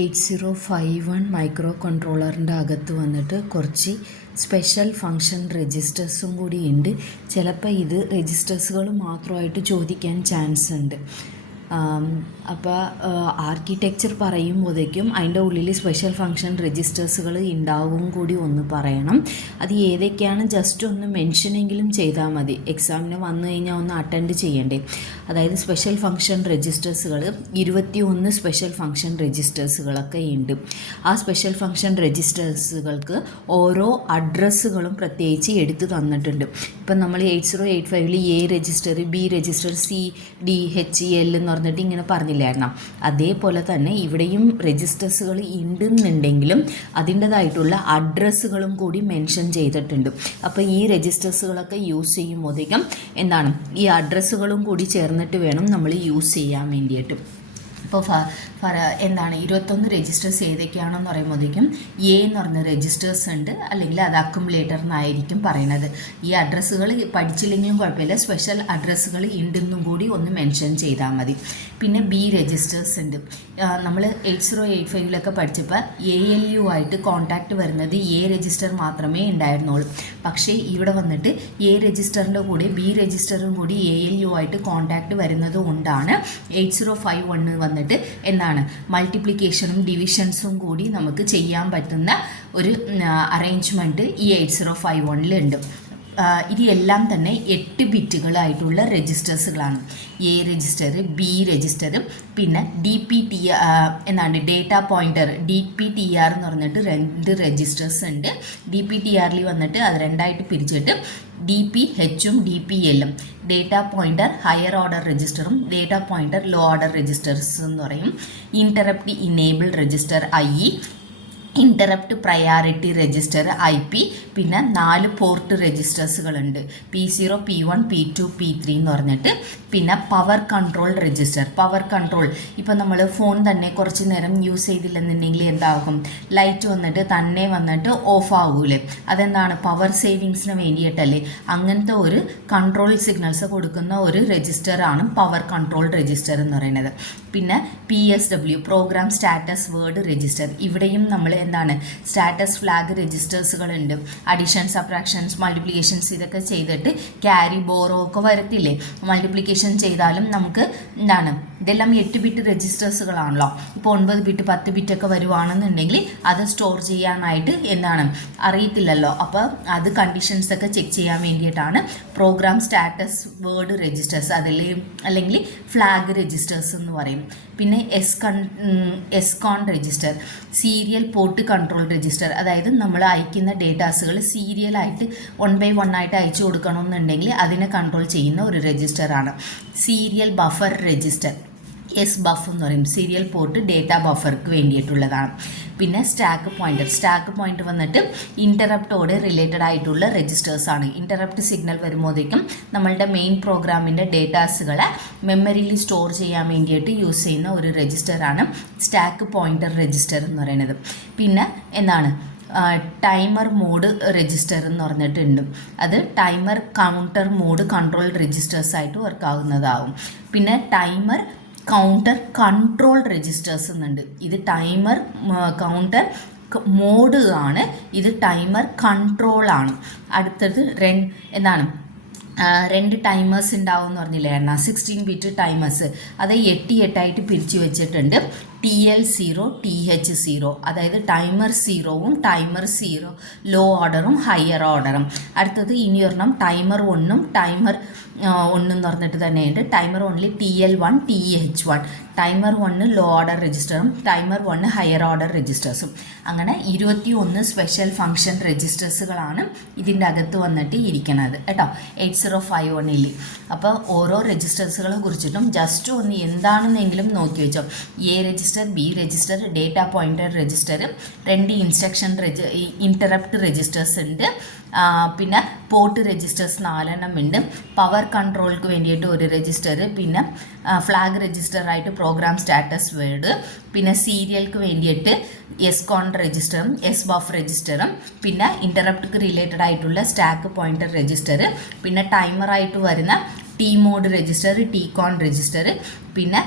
8051 micro കൺട്രോളറിൻ്റെ അകത്ത് വന്നിട്ട് കുറച്ച് സ്പെഷ്യൽ ഫങ്ഷൻ രജിസ്റ്റേഴ്സും കൂടി ഉണ്ട്. ചിലപ്പോൾ ഇത് രജിസ്റ്റേഴ്സുകൾ മാത്രമായിട്ട് ചോദിക്കാൻ ചാൻസ് ഉണ്ട്. അപ്പോൾ ആർക്കിടെക്ചർ പറയുമ്പോഴേക്കും അതിൻ്റെ ഉള്ളിൽ സ്പെഷ്യൽ ഫങ്ഷൻ രജിസ്റ്റേഴ്സുകൾ ഉണ്ടാവും കൂടി ഒന്ന് പറയണം. അത് ഏതൊക്കെയാണ് ജസ്റ്റ് ഒന്ന് മെൻഷനെങ്കിലും ചെയ്താൽ മതി. എക്സാമിന് വന്നു കഴിഞ്ഞാൽ ഒന്ന് അറ്റൻഡ് ചെയ്യണ്ടേ. അതായത് സ്പെഷ്യൽ ഫങ്ഷൻ രജിസ്റ്റേഴ്സുകൾ 21 സ്പെഷ്യൽ ഫങ്ഷൻ രജിസ്റ്റേഴ്സുകളൊക്കെ ഉണ്ട്. ആ സ്പെഷ്യൽ ഫങ്ഷൻ രജിസ്റ്റേഴ്സുകൾക്ക് ഓരോ അഡ്രസ്സുകളും പ്രത്യേകിച്ച് എടുത്ത് തന്നിട്ടുണ്ട്. ഇപ്പം നമ്മൾ 8085 A register, B register, C, D, H, L എന്ന് പറഞ്ഞിട്ട് ഇങ്ങനെ പറഞ്ഞില്ലായിരുന്നു. അതേപോലെ തന്നെ ഇവിടെയും രജിസ്റ്റേഴ്സുകൾ ഉണ്ടെന്നുണ്ടെങ്കിലും അതിൻ്റേതായിട്ടുള്ള അഡ്രസ്സുകളും കൂടി മെൻഷൻ ചെയ്തിട്ടുണ്ട്. അപ്പോൾ ഈ രജിസ്റ്റേഴ്സുകളൊക്കെ യൂസ് ചെയ്യുമ്പോഴത്തേക്കും ഈ അഡ്രസ്സുകളും കൂടി ചേർന്നിട്ട് വേണം നമ്മൾ യൂസ് ചെയ്യാൻ വേണ്ടിയിട്ട്. ഇപ്പോൾ 21 രജിസ്റ്റേഴ്സ് ഏതൊക്കെയാണെന്ന് പറയുമ്പോഴത്തേക്കും എ എന്ന് പറഞ്ഞ രജിസ്റ്റേഴ്സ് ഉണ്ട്, അല്ലെങ്കിൽ അത് അക്കുമുലേറ്റർ എന്നായിരിക്കും പറയുന്നത്. ഈ അഡ്രസ്സുകൾ പഠിച്ചില്ലെങ്കിലും കുഴപ്പമില്ല, സ്പെഷ്യൽ അഡ്രസ്സുകൾ ഉണ്ടെന്നും കൂടി ഒന്ന് മെൻഷൻ ചെയ്താൽ മതി. പിന്നെ ബി രജിസ്റ്റേഴ്സ് ഉണ്ട്. നമ്മൾ 8085 പഠിച്ചപ്പോൾ ALU ആയിട്ട് കോൺടാക്റ്റ് വരുന്നത് എ രജിസ്റ്റർ മാത്രമേ ഉണ്ടായിരുന്നുള്ളൂ. പക്ഷേ ഇവിടെ വന്നിട്ട് എ രജിസ്റ്ററിൻ്റെ കൂടെ ബി രജിസ്റ്ററും കൂടി ALU ആയിട്ട് കോൺടാക്റ്റ് വരുന്നത് കൊണ്ടാണ് 8051 വന്നിട്ട് മൾട്ടിപ്ലിക്കേഷനും ഡിവിഷൻസും കൂടി നമുക്ക് ചെയ്യാൻ പറ്റുന്ന ഒരു അറേഞ്ച്മെൻറ്റ് ഈ 8051 ഉണ്ട്. ഇതെല്ലാം തന്നെ 8 ബിറ്റുകളായിട്ടുള്ള രജിസ്റ്റേഴ്സുകളാണ്. എ രജിസ്റ്റർ, ബി രജിസ്റ്റർ, പിന്നെ ഡേറ്റ പോയിൻ്റർ DPTR എന്ന് പറഞ്ഞിട്ട് 2 രജിസ്റ്റേഴ്സ് ഉണ്ട്. DPTRൽ വന്നിട്ട് അത് രണ്ടായിട്ട് പിരിച്ചിട്ട് DPHും DPLും, ഡേറ്റ പോയിൻ്റർ ഹയർ ഓർഡർ രജിസ്റ്ററും data pointer low order registers എന്ന് പറയും. Interrupt enable register IE, interrupt priority register IP, പിന്നെ 4 port രജിസ്റ്റേഴ്സുകളുണ്ട്. P0, P1, P2, P3 എന്ന് പറഞ്ഞിട്ട്. പിന്നെ power control register. Power control ഇപ്പോൾ നമ്മൾ ഫോൺ തന്നെ കുറച്ച് നേരം യൂസ് ചെയ്തില്ലെന്നുണ്ടെങ്കിൽ എന്താകും, ലൈറ്റ് വന്നിട്ട് തന്നെ വന്നിട്ട് ഓഫ് ആകൂലേ. അതെന്താണ്, പവർ സേവിങ്സിന് വേണ്ടിയിട്ടല്ലേ. അങ്ങനത്തെ ഒരു കൺട്രോൾ സിഗ്നൽസ് കൊടുക്കുന്ന ഒരു രജിസ്റ്ററാണ് പവർ കൺട്രോൾ രജിസ്റ്റർ എന്ന് പറയുന്നത്. പിന്നെ PSW programme status word register. ഇവിടെയും നമ്മൾ സ്റ്റാറ്റസ് ഫ്ലാഗ് രജിസ്റ്റേഴ്സുകളുണ്ട്. അഡീഷൻ, സബ്ട്രാക്ഷൻസ്, മൾട്ടിപ്ലിക്കേഷൻസ് ഇതൊക്കെ ചെയ്തിട്ട് ക്യാരി, ബോറോ ഒക്കെ വരത്തില്ലേ. മൾട്ടിപ്ലിക്കേഷൻ ചെയ്താലും നമുക്ക് ഇതെല്ലാം 8 ബിറ്റ് രജിസ്റ്റേഴ്സുകളാണല്ലോ. ഇപ്പോൾ 9 ബിറ്റ് 10 ബിറ്റൊക്കെ വരുവാണെന്നുണ്ടെങ്കിൽ അത് സ്റ്റോർ ചെയ്യാനായിട്ട് അറിയത്തില്ലല്ലോ. അപ്പോൾ അത് കണ്ടീഷൻസ് ഒക്കെ ചെക്ക് ചെയ്യാൻ വേണ്ടിയിട്ടാണ് പ്രോഗ്രാം സ്റ്റാറ്റസ് വേർഡ് രജിസ്റ്റേഴ്സ്, അല്ലെങ്കിൽ ഫ്ലാഗ് രജിസ്റ്റേഴ്സ് എന്ന് പറയും. പിന്നെ SCON register, serial port control register. അതായത് നമ്മൾ അയക്കുന്ന ഡേറ്റാസുകൾ സീരിയലായിട്ട് 1 by 1 ആയിട്ട് അയച്ചു കൊടുക്കണമെന്നുണ്ടെങ്കിൽ അതിനെ കൺട്രോൾ ചെയ്യുന്ന ഒരു രജിസ്റ്ററാണ്. സീരിയൽ ബഫർ രജിസ്റ്റർ, SBUF എന്ന് പറയും. സീരിയൽ പോർട്ട് ഡേറ്റ ബഫർക്ക് വേണ്ടിയിട്ടുള്ളതാണ്. പിന്നെ സ്റ്റാക്ക് പോയിൻ്റർ വന്നിട്ട് ഇൻറ്ററപ്റ്റോട് റിലേറ്റഡ് ആയിട്ടുള്ള രജിസ്റ്റേഴ്സാണ്. ഇൻറ്ററപ്റ്റ് സിഗ്നൽ വരുമ്പോഴേക്കും നമ്മളുടെ മെയിൻ പ്രോഗ്രാമിൻ്റെ ഡേറ്റാസുകളെ മെമ്മറിയിൽ സ്റ്റോർ ചെയ്യാൻ വേണ്ടിയിട്ട് യൂസ് ചെയ്യുന്ന ഒരു രജിസ്റ്ററാണ് സ്റ്റാക്ക് പോയിൻ്റർ രജിസ്റ്റർ എന്ന് പറയുന്നത്. പിന്നെ ടൈമർ മോഡ് രജിസ്റ്റർ എന്ന് പറഞ്ഞിട്ടുണ്ട്. അത് ടൈമർ കൗണ്ടർ മോഡ് കൺട്രോൾ രജിസ്റ്റേഴ്സായിട്ട് വർക്ക് ആകുന്നതാവും. പിന്നെ ടൈമർ കൗണ്ടർ കൺട്രോൾ രജിസ്റ്റേഴ്സ് എന്നുണ്ട്. ഇത് ടൈമർ കൗണ്ടർ മോഡ് ആണ്, ഇത് ടൈമർ കൺട്രോൾ ആണ്. അടുത്തത് 2 ടൈമേഴ്സ് ഉണ്ടാവും എന്ന് പറഞ്ഞില്ലേ 16 ബിറ്റ് ടൈമേഴ്സ്. അത് 8 ആയിട്ട് പിരിച്ചു വെച്ചിട്ടുണ്ട്. TL0, TH0, അതായത് ടൈമർ 0വും ടൈമർ 0 ലോ ഓർഡറും ഹയർ ഓർഡറും. അടുത്തത് ഇനി ഒരെണ്ണം ടൈമർ 1ഉം ടൈമർ 1 എന്ന് പറഞ്ഞിട്ട് തന്നെയുണ്ട്. ടൈമർ 1ൽ TL1, TH1, timer 1 low order രജിസ്റ്ററും ടൈമർ 1 ഹയർ ഓർഡർ രജിസ്റ്റേഴ്സും. അങ്ങനെ 21 സ്പെഷ്യൽ ഫങ്ഷൻ രജിസ്റ്റേഴ്സുകളാണ് ഇതിൻ്റെ അകത്ത് വന്നിട്ട് ഇരിക്കുന്നത് കേട്ടോ 8051ൽ. അപ്പോൾ ഓരോ രജിസ്റ്റേഴ്സുകളെ കുറിച്ചിട്ടും ജസ്റ്റ് ഒന്ന് എന്താണെന്നെങ്കിലും നോക്കി വെച്ചോ. A register, B register, data pointer register, 2 instruction interrupt registers ഉണ്ട്. പിന്നെ പോർട്ട് രജിസ്റ്റേഴ്സ് 4 ഉണ്ട്. പവർ കൺട്രോൾക്ക് വേണ്ടിയിട്ട് ഒരു രജിസ്റ്റർ, പിന്നെ ഫ്ലാഗ് രജിസ്റ്ററായിട്ട് പ്രോഗ്രാം സ്റ്റാറ്റസ് വേർഡ്, പിന്നെ സീരിയൽക്ക് വേണ്ടിയിട്ട് എസ്കോൺ രജിസ്റ്ററും SBUF രജിസ്റ്ററും, പിന്നെ ഇൻറ്ററപ്റ്റ് റിലേറ്റഡ് ആയിട്ടുള്ള സ്റ്റാക്ക് പോയിൻ്റർ രജിസ്റ്റർ, പിന്നെ ടൈമറായിട്ട് വരുന്ന T mode register, TCON register, പിന്നെ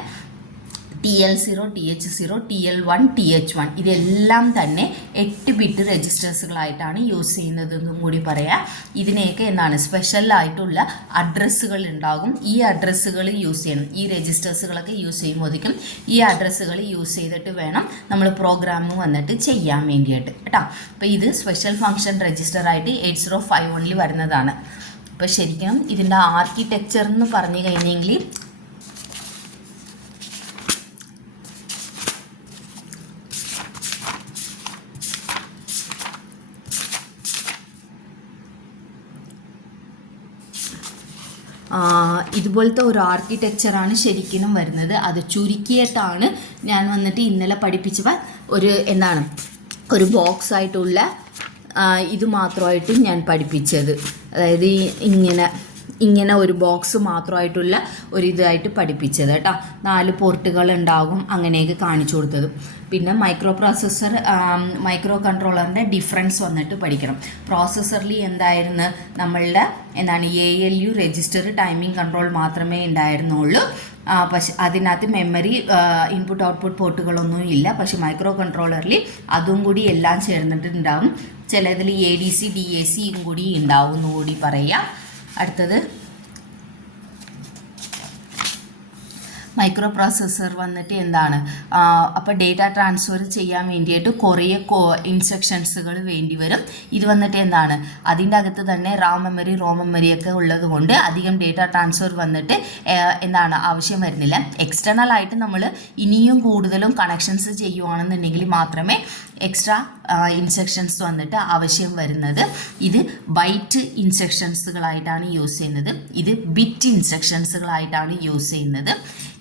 TL0, TH0, TL1, TH1 ഇതെല്ലാം തന്നെ 8 ബിറ്റ് രജിസ്റ്റേഴ്സുകളായിട്ടാണ് യൂസ് ചെയ്യുന്നതെന്നും കൂടി പറയാം. ഇതിനെയൊക്കെ എന്താണ് സ്പെഷ്യലായിട്ടുള്ള അഡ്രസ്സുകൾ ഉണ്ടാകും. ഈ അഡ്രസ്സുകൾ യൂസ് ചെയ്യണം. ഈ രജിസ്റ്റേഴ്സുകളൊക്കെ യൂസ് ചെയ്യുമ്പോഴേക്കും ഈ അഡ്രസ്സുകൾ യൂസ് ചെയ്തിട്ട് വേണം നമ്മൾ പ്രോഗ്രാം വന്നിട്ട് ചെയ്യാൻ വേണ്ടിയിട്ട് കേട്ടോ. അപ്പോൾ ഇത് സ്പെഷ്യൽ ഫംഗ്ഷൻ രജിസ്റ്ററായിട്ട് 8051 വരുന്നതാണ്. അപ്പോൾ ശരിക്കും ഇതിൻ്റെ ആർക്കിടെക്ചർ എന്ന് പറഞ്ഞു കഴിഞ്ഞെങ്കിൽ ഇതുപോലത്തെ ഒരു ആർക്കിടെക്ചറാണ് ശരിക്കും വരുന്നത്. അത് ചുരുക്കിയിട്ടാണ് ഞാൻ വന്നിട്ട് ഇന്നലെ പഠിപ്പിച്ചപ്പോൾ ഒരു ബോക്സ് ആയിട്ടുള്ള ഇത് മാത്രമായിട്ട് ഞാൻ പഠിപ്പിച്ചത്. അതായത് ഇങ്ങനെ ഒരു ബോക്സ് മാത്രമായിട്ടുള്ള ഒരു ഇതായിട്ട് പഠിപ്പിച്ചത് കേട്ടോ. 4 പോർട്ടുകൾ ഉണ്ടാകും, അങ്ങനെയൊക്കെ കാണിച്ചു കൊടുത്തത്. പിന്നെ മൈക്രോ കൺട്രോളറിൻ്റെ ഡിഫറൻസ് വന്നിട്ട് പഠിക്കണം. പ്രോസസ്സറിൽ എന്തായിരുന്നു നമ്മളുടെ ALU രജിസ്റ്റർ ടൈമിംഗ് കൺട്രോൾ മാത്രമേ ഉണ്ടായിരുന്നുള്ളൂ. പക്ഷെ അതിനകത്ത് മെമ്മറി ഇൻപുട്ട് ഔട്ട്പുട്ട് പോർട്ടുകളൊന്നും ഇല്ല. പക്ഷെ മൈക്രോ കൺട്രോളറിൽ അതും കൂടി എല്ലാം ചേർന്നിട്ടുണ്ടാവും. ചിലതിൽ ADC DAC കൂടി ഉണ്ടാവും എന്നുകൂടി പറയാം. അടുത്തത് മൈക്രോ പ്രോസസ്സർ വന്നിട്ട് അപ്പോൾ ഡേറ്റ ട്രാൻസ്ഫർ ചെയ്യാൻ വേണ്ടിയിട്ട് കുറേ ഇൻസ്ട്രക്ഷൻസുകൾ വേണ്ടി വരും. ഇത് വന്നിട്ട് അതിൻ്റെ അകത്ത് തന്നെ റോം മെമ്മറിയൊക്കെ ഉള്ളത് കൊണ്ട് അധികം ഡേറ്റ ട്രാൻസ്ഫർ വന്നിട്ട് ആവശ്യം വരുന്നില്ല. എക്സ്റ്റേണൽ ആയിട്ട് നമ്മൾ ഇനിയും കൂടുതലും കണക്ഷൻസ് ചെയ്യുവാണെന്നുണ്ടെങ്കിൽ മാത്രമേ എക്സ്ട്രാ ഇൻസ്ട്രക്ഷൻസ് വന്നിട്ട് ആവശ്യം വരുന്നത്. ഇത് ബൈറ്റ് ഇൻസ്ട്രക്ഷൻസുകളായിട്ടാണ് യൂസ് ചെയ്യുന്നത്. ഇത് ബിറ്റ് ഇൻസ്ട്രക്ഷൻസുകളായിട്ടാണ് യൂസ് ചെയ്യുന്നത്.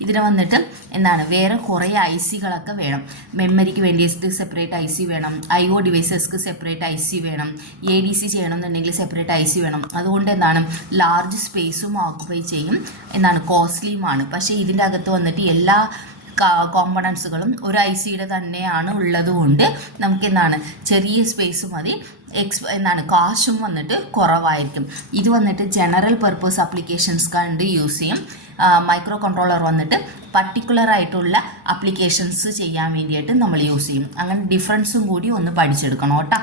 ഇതിന് വന്നിട്ട് വേറെ കുറേ ICകളൊക്കെ വേണം. മെമ്മറിക്ക് വേണ്ടിയിട്ട് സെപ്പറേറ്റ് IC വേണം, IO ഡിവൈസസ്ക്ക് സെപ്പറേറ്റ് IC വേണം, ADC ചെയ്യണമെന്നുണ്ടെങ്കിൽ സെപ്പറേറ്റ് IC വേണം. അതുകൊണ്ട് ലാർജ് സ്പേസും ഓക്കുപൈ ചെയ്യും, കോസ്റ്റ്ലിയുമാണ്. പക്ഷേ ഇതിൻ്റെ അകത്ത് വന്നിട്ട് എല്ലാ കോമ്പണൻസുകളും ഒരു ICയുടെ തന്നെയാണ് ഉള്ളത് കൊണ്ട് നമുക്ക് ചെറിയ സ്പേസ് മതി, കാശും വന്നിട്ട് കുറവായിരിക്കും. ഇത് വന്നിട്ട് ജനറൽ പർപ്പസ് ആപ്ലിക്കേഷൻസ് കണ്ട് യൂസ് ചെയ്യും. മൈക്രോ കൺട്രോളർ വന്നിട്ട് പർട്ടിക്കുലർ ആയിട്ടുള്ള ആപ്ലിക്കേഷൻസ് ചെയ്യാൻ വേണ്ടിയിട്ട് നമ്മൾ യൂസ് ചെയ്യും. അങ്ങനെ ഡിഫറൻസും കൂടി ഒന്ന് പഠിച്ചെടുക്കണം കേട്ടോ.